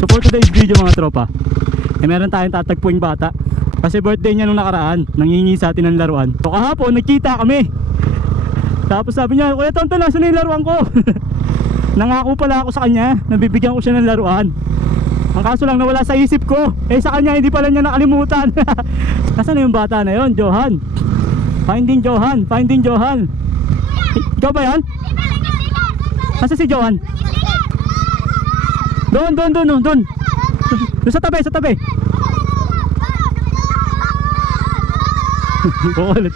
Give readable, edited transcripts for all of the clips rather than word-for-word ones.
So for today's video mga tropa, meron tayong tatagpuing bata. Kasi birthday niya nung nakaraan, nangingi sa atin ng laruan. So kahapon nagkita kami. Tapos sabi niya, Kuya Tonton, nasa na yung laruan ko? Nangako pala ako sa kanya, nabibigyan ko siya ng laruan. Ang kaso lang nawala sa isip ko. Sa kanya hindi pala niya nakalimutan. Nasaan na yung bata na yon, Johan? Finding Johan, finding Johan. Ikaw ba yan? Nasa si Johan? Doon. Doon sa tabi, sa tabi. Kukulit.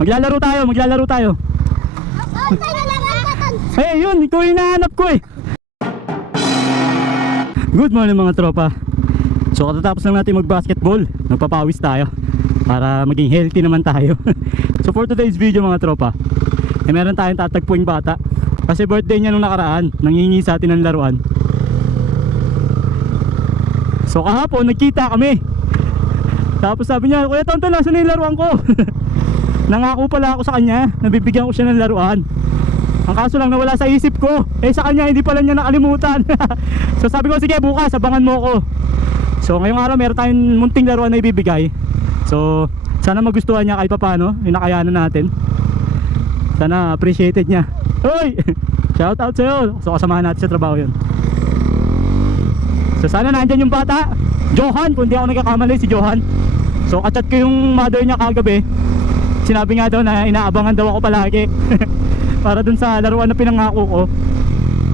Maglalaro tayo. Yun, ikaw yung hinahanap ko eh. Good morning mga tropa. So katatapos lang natin mag-basketball, nagpapawis tayo para maging healthy naman tayo. So for today's video mga tropa, meron tayong tatagpuing bata. Kasi birthday niya nung nakaraan, nangingi sa atin ng laruan. So kahapon nagkita kami. Tapos sabi niya, Kuya Tonton, nasa na yung laruan ko? Nangako pala ako sa kanya, nabibigyan ko siya ng laruan. Ang kaso lang nawala sa isip ko. Sa kanya hindi pala niya nakalimutan. So sabi ko, sige bukas, abangan mo ko. So ngayong araw meron tayong munting laruan na ibibigay. So sana magustuhan niya kahit paano yung nakayanan natin. Sana appreciated niya. Hoy! Shout out sa'yo. So kasamahan natin sa trabaho yun. So sana nandyan yung bata Johan, kung di ako nagkakamali, si Johan. So kachat ko yung mother niya kagabi. Sinabi nga daw na inaabangan daw ako palagi para dun sa laruan na pinangako ko.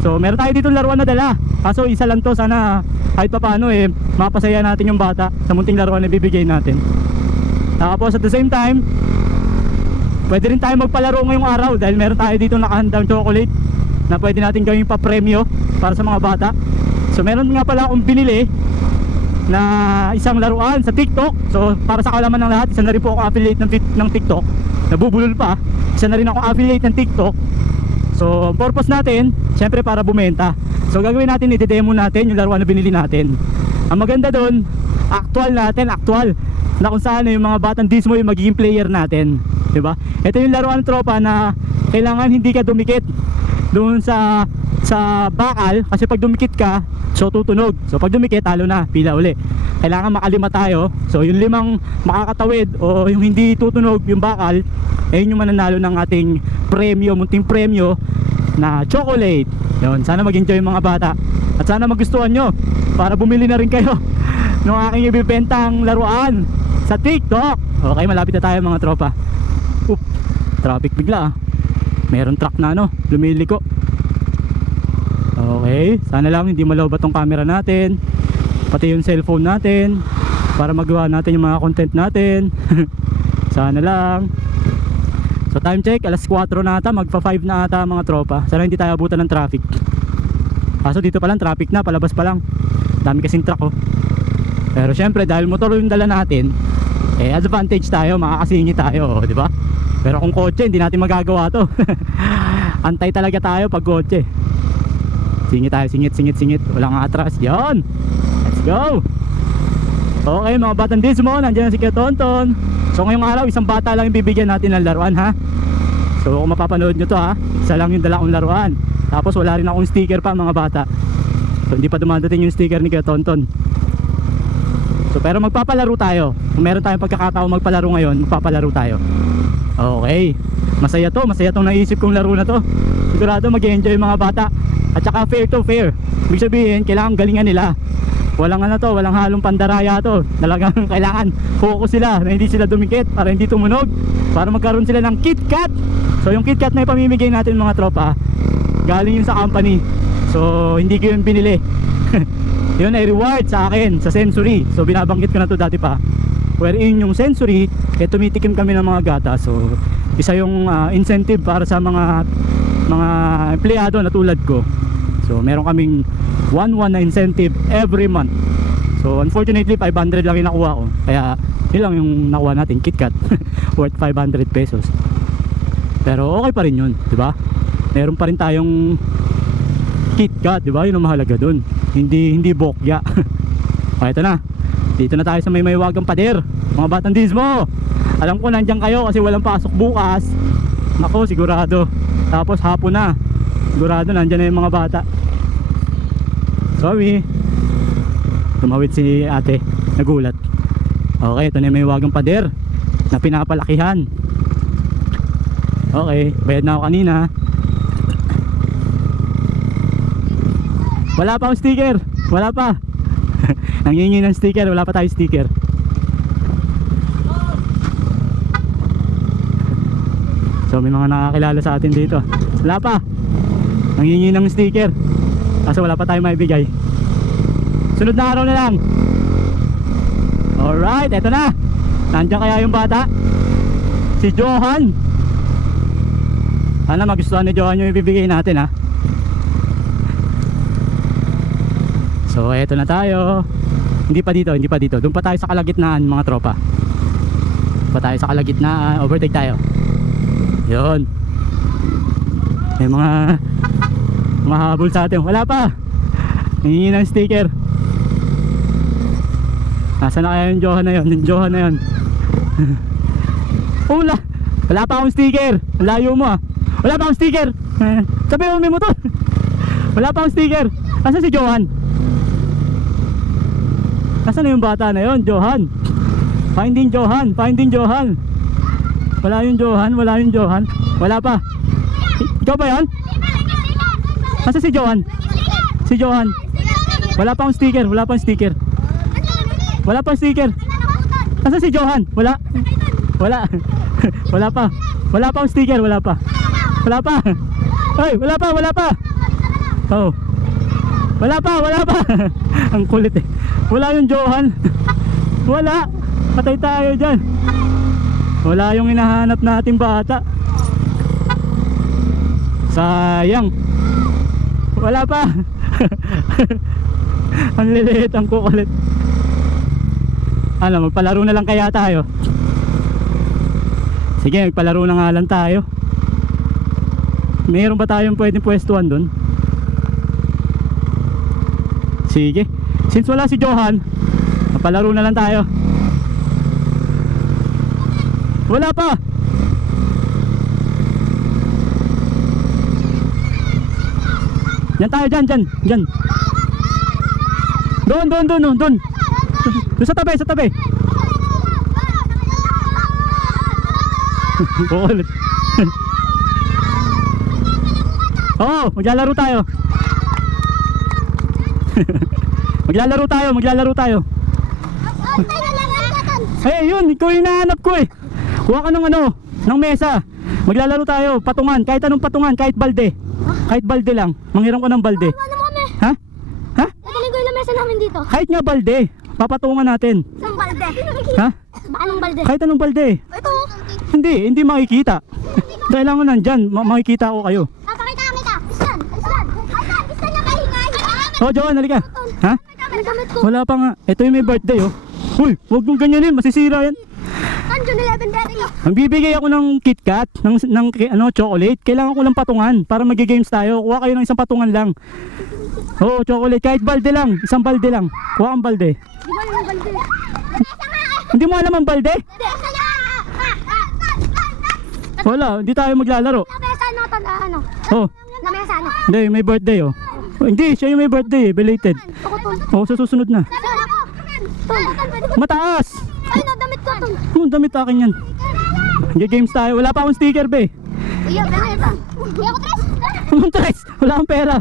So meron tayo dito laruan na dala. Kaso isa lang to, sana kahit paano mapasaya natin yung bata sa munting laruan na bibigay natin. Tapos at the same time, pwede rin tayo magpalaro ngayong araw dahil meron tayo dito nakahandang chocolate na pwede natin gawing pa-premyo para sa mga bata. So meron nga pala akong binili na isang laruan sa TikTok. So para sa kalaman ng lahat, isa na rin po ako affiliate ng TikTok. Nabubulol pa, isa na rin ako affiliate ng TikTok. So purpose natin, syempre para bumenta. So gagawin natin, i-demo natin yung laruan na binili natin. Ang maganda doon, actual na kung saan yung mga batang dismo yung magiging player natin, diba? Ito yung laruan tropa na kailangan hindi ka dumikit doon sa bakal, kasi pag dumikit ka, so tutunog. So pag dumikit, talo na, pila uli. Kailangan makalima tayo. So yung limang makakatawid o yung hindi tutunog yung bakal, yun yung mananalo ng ating premyo, munting premyo na chocolate. Yun, sana mag-enjoy yung mga bata. At sana magustuhan nyo para bumili na rin kayo ng aking ibibentang laruan sa TikTok. Okay, malapit na tayo mga tropa. Traffic bigla. Meron truck na lumiliko. Okay, sana lang hindi malawbat tong camera natin, pati yung cellphone natin, para magawa natin yung mga content natin. Sana lang. So time check, alas 4 na ata, magpa 5 na ata mga tropa. Sana hindi tayo abutan ng traffic. Kaso dito pa lang traffic na, palabas pa lang. Dami kasing truck Pero syempre dahil motor yung dala natin, advantage tayo, makakasingi tayo, di ba? Pero kung kotse, hindi natin magagawa to. Antay talaga tayo pag kotse. Singit tayo, singit. Walang atras. Yan. Let's go. Okay mga batang dismo, nandiyan na si Kuya Tonton. So ngayong araw, isang bata lang yung bibigyan natin ng laruan ha. So kung mapapanood nyo to isa lang yung dala kong laruan. Tapos wala rin akong sticker pa mga bata. So hindi pa dumadating yung sticker ni Kuya Tonton. So pero magpapalaro tayo. Kung meron tayong pagkakataon magpalaro ngayon, magpapalaro tayo. Okay. Masaya tong naisip kong laro na to. Sigurado mag-enjoy yung mga bata. At saka fair to fair. Ibig sabihin, kailangan galingan nila. Walang walang halong pandaraya to. Talagang kailangan focus sila na hindi sila dumikit para hindi tumunog, para magkaroon sila ng KitKat. So yung KitKat na ipamimigay natin mga tropa, galing yun sa company. So hindi ko yun binili. Yun ay reward sa akin sa Sensory. So binabanggit ko na to dati pa, wherein yung Sensory tumitikim kami ng mga gata. So isa yung incentive para sa mga empleyado na tulad ko. So meron kaming 1-1 na incentive every month. So unfortunately 500 lang yung nakuha ko. Kaya yun lang yung nakuha natin, KitKat. Worth 500 pesos. Pero okay pa rin yun, di ba? Meron pa rin tayong KitKat, di ba? Yun ang mahalaga dun. Hindi bokya. Okay, ito na. Dito na tayo sa may Maywagang Pader. Mga batang dismo, alam ko nandiyan kayo kasi walang pasok bukas. Ako sigurado. Tapos hapon na, sigurado nandiyan na yung mga bata. Sorry. Tumawid si ate. Nagulat. Okay, ito na yung may wagang pader na pinapalakihan. Okay, bayad na ako kanina. Wala pa akong sticker. Wala pa. Nangingi ng sticker. Wala pa tayong sticker. So may mga nakakilala sa atin dito. Wala pa. Nangingi ng sticker. Kaso wala pa tayong maibigay. Sunod na araw na lang. Alright, eto na. Nandiyan kaya yung bata? Si Johan. Sana magustuhan ni Johan yung ibibigay natin, ha. So eto na tayo. Hindi pa dito, hindi pa dito. Doon pa tayo sa kalagitnaan, mga tropa. Doon pa tayo sa kalagitnaan. Overtake tayo. Yun. May mga mahabol sa atin. Wala pa. Nangingi ng sticker. Nasaan na kaya yung Johan na yun? Yung Johan na yun. Wala. Wala pa akong sticker. Layo mo, ah. Wala pa akong sticker. Sabi mo may motor. Wala pa akong sticker. Nasaan si Johan? Nasaan na yung bata na yun? Johan. Finding Johan. Finding Johan. Wala yung Johan. Wala yung Johan. Wala pa. Ikaw ba yan? Nasaan si Johan? Si Johan. Wala pa akong sticker. Wala pa akong sticker. Wala pa sticker. Nasaan si Johan? Wala. Wala. Wala pa. Wala pa akong sticker. Wala pa. Wala pa. Ay, wala pa, wala pa. Oh. Wala pa, wala pa. Ang kulit eh. Wala yung Johan. Wala. Patay tayo dyan. Wala yung hinahanap nating bata. Sayang. Wala pa. Ang liliit, ang kukulit. Ano, magpalaro na lang kaya tayo. Sige, magpalaro na nga lang tayo. Mayroon ba tayong pwedeng pwestuhan dun? Sige. Since wala si Johan, magpalaro na lang tayo. Wala pa. Yan tayo, dyan, dyan, dyan. Doon, doon, doon, doon, doon. Doon sa tabi, sa tabi. Kukulit. Oo, maglalaro tayo. Maglalaro tayo, maglalaro tayo. Eh, yun, ikaw yung hinahanap ko eh. Kuha ka ng ano, ng mesa. Maglalaro tayo, patungan, kahit anong patungan, kahit balde. Kahit balde lang, manghiram ko ng balde. Ano mo kami? Ha? Ha? Nagaling ko yung lamesa namin dito. Kahit nga balde, papatungan natin. Isang balde. Ha? Anong balde? Kahit anong balde. Ito. Hindi makikita. Kailangan nandyan, makikita ko kayo. Papakita kita. Islan. Islan. Islan niya kahingay. Oh, Johan, halika. Ha? Ang damit ko. Wala pa nga. Ito yung may birthday, oh. Uy, huwag mong ganyanin, masisira yan. June 11 daddy. Ang bibigay ako ng KitKat, ng ano, chocolate. Kailangan ko lang patungan para magi-games tayo. Kuha kayo ng isang patungan lang. Oo, chocolate. Kahit balde lang. Isang balde lang. Kuha ang balde. Di ba yung balde? Hindi mo alam ang balde? Wala, hindi tayo maglalaro. Lamesa no, ano? Oh, Lamesa no. hindi, may birthday, oh. Oh, hindi, siya yung may birthday, belated. Ako tol. Oh, sa susunod na. Tol. Mataas! Ay, no, damit ko tol. Yung damit akin yan. Games tayo. Wala pa akong sticker, be. Iya, ganito. Iya, ko tres. Anong tres? Wala akong pera.